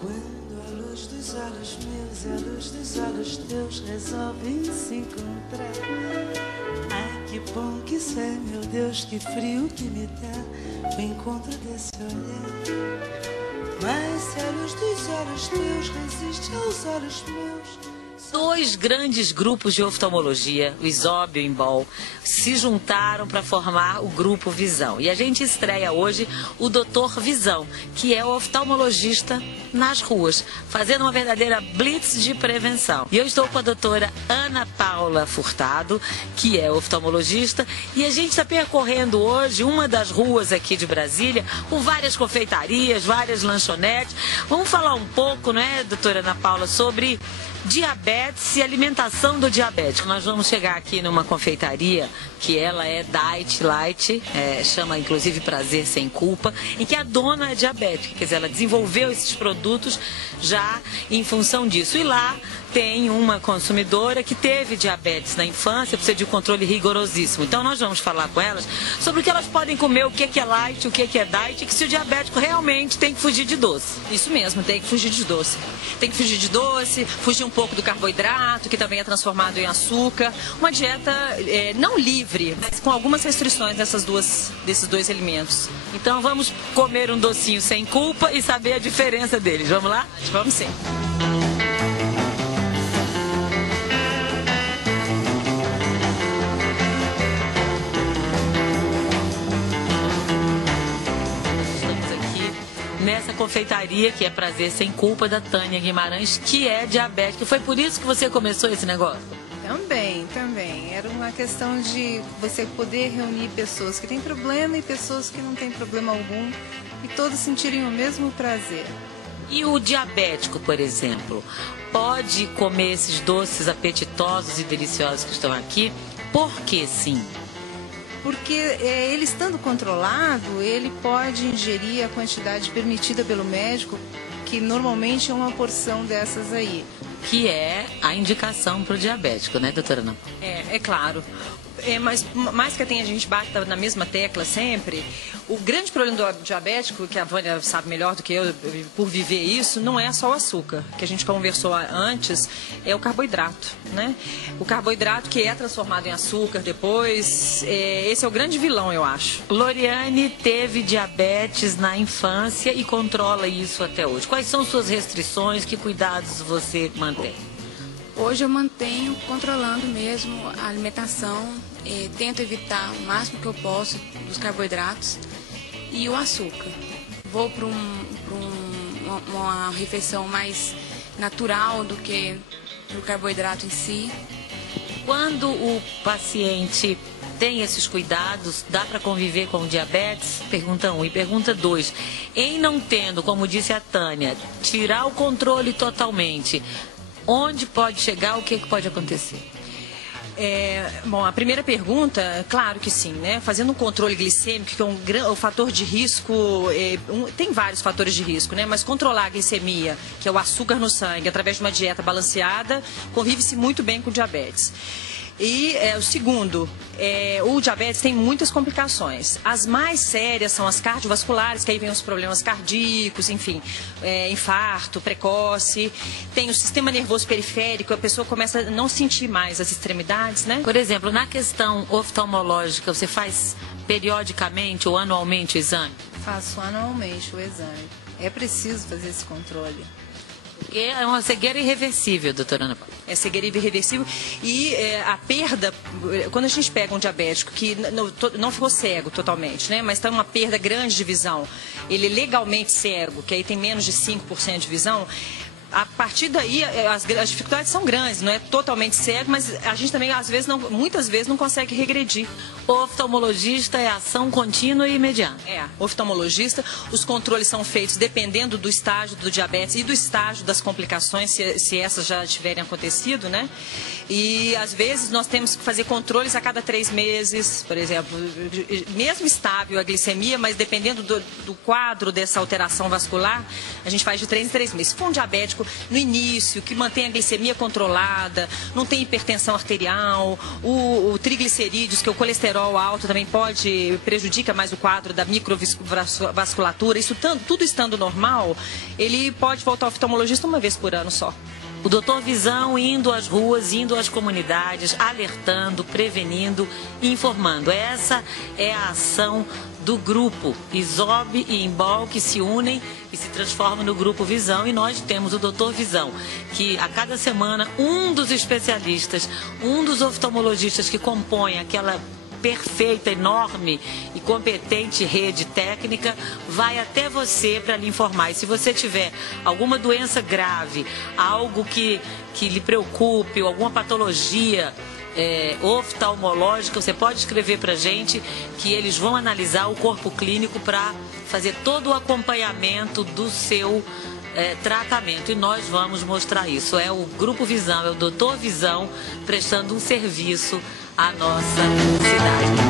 Quando a luz dos olhos meus e a luz dos olhos teus resolvem se encontrar. Ai, que bom que isso é, meu Deus, que frio que me dá o encontro desse olhar. Mas se a luz dos olhos teus resiste aos olhos meus... Dois grandes grupos de oftalmologia, o ISOB e o Embol, se juntaram para formar o Grupo Visão. E a gente estreia hoje o Doutor Visão, que é o oftalmologista nas ruas, fazendo uma verdadeira blitz de prevenção. E eu estou com a doutora Ana Paula Furtado, que é oftalmologista, e a gente está percorrendo hoje uma das ruas aqui de Brasília, com várias confeitarias, várias lanchonetes. Vamos falar um pouco, né, doutora Ana Paula, sobre diabetes e alimentação do diabético. Nós vamos chegar aqui numa confeitaria que ela é Diet Light, chama inclusive Prazer Sem Culpa, em que a dona é diabética, quer dizer, ela desenvolveu esses produtos já em função disso. E lá tem uma consumidora que teve diabetes na infância, precisa de um controle rigorosíssimo. Então nós vamos falar com elas sobre o que elas podem comer, o que é light, o que é diet, e que se o diabético realmente tem que fugir de doce. Isso mesmo, tem que fugir de doce. Tem que fugir de doce, fugir um pouco do carboidrato, que também é transformado em açúcar. Uma dieta não livre, mas com algumas restrições desses dois alimentos. Então vamos comer um docinho sem culpa e saber a diferença deles. Vamos lá? Vamos sim. Nessa confeitaria que é Prazer Sem Culpa, da Tânia Guimarães, que é diabética. Foi por isso que você começou esse negócio? Também. Era uma questão de você poder reunir pessoas que têm problema e pessoas que não têm problema algum e todos sentirem o mesmo prazer. E o diabético, por exemplo, pode comer esses doces apetitosos e deliciosos que estão aqui? Por que sim? Porque ele estando controlado, ele pode ingerir a quantidade permitida pelo médico, que normalmente é uma porção dessas aí. Que é a indicação para o diabético, né, doutora Ana? É claro. Mas mais que a gente bate na mesma tecla sempre, o grande problema do diabético, que a Vânia sabe melhor do que eu por viver isso, não é só o açúcar, que a gente conversou antes, é o carboidrato, né? O carboidrato que é transformado em açúcar depois, esse é o grande vilão, eu acho. Loriane teve diabetes na infância e controla isso até hoje. Quais são suas restrições? Que cuidados você mantém? Hoje eu mantenho controlando mesmo a alimentação, tento evitar o máximo que eu posso dos carboidratos e o açúcar. Vou para uma refeição mais natural do que o carboidrato em si. Quando o paciente tem esses cuidados, dá para conviver com o diabetes? Pergunta 1. E pergunta 2. Em não tendo, como disse a Tânia, tirar o controle totalmente, onde pode chegar, o que pode acontecer? Bom, a primeira pergunta, claro que sim, né? Fazendo um controle glicêmico, que é um fator de risco, tem vários fatores de risco, né? Mas controlar a glicemia, que é o açúcar no sangue, através de uma dieta balanceada, convive-se muito bem com diabetes. E o segundo, o diabetes tem muitas complicações. As mais sérias são as cardiovasculares, que aí vem os problemas cardíacos, enfim, infarto precoce. Tem o sistema nervoso periférico, a pessoa começa a não sentir mais as extremidades, né? Por exemplo, na questão oftalmológica, você faz periodicamente ou anualmente o exame? Faço anualmente o exame. É preciso fazer esse controle. Porque é uma cegueira irreversível, doutora Ana Paula. É cegueira irreversível e a perda, quando a gente pega um diabético que não ficou cego totalmente, né, mas está uma perda grande de visão, ele é legalmente cego, que aí tem menos de 5% de visão, a partir daí as dificuldades são grandes, não é totalmente cego, mas a gente também muitas vezes não consegue regredir. O oftalmologista é ação contínua e imediata. Oftalmologista, os controles são feitos dependendo do estágio do diabetes e do estágio das complicações, se essas já tiverem acontecido, né? E às vezes nós temos que fazer controles a cada 3 meses, por exemplo, mesmo estável a glicemia, mas dependendo do quadro dessa alteração vascular, a gente faz de 3 em 3 meses. Se for um diabético no início, que mantém a glicemia controlada, não tem hipertensão arterial, o triglicerídeos, que é o colesterol alto também prejudica mais o quadro da microvasculatura, tudo estando normal, ele pode voltar ao oftalmologista uma vez por ano só. O Doutor Visão indo às ruas, indo às comunidades, alertando, prevenindo e informando. Essa é a ação do grupo ISOB e IMBOL, que se unem e se transformam no Grupo Visão. E nós temos o Doutor Visão, que a cada semana um dos especialistas, um dos oftalmologistas que compõem aquela perfeita, enorme e competente rede técnica vai até você para lhe informar. E se você tiver alguma doença grave, algo que lhe preocupe, ou alguma patologia oftalmológica, você pode escrever para a gente, que eles vão analisar o corpo clínico para fazer todo o acompanhamento do seu tratamento. E nós vamos mostrar isso. É o Grupo Visão, é o Doutor Visão prestando um serviço à nossa cidade.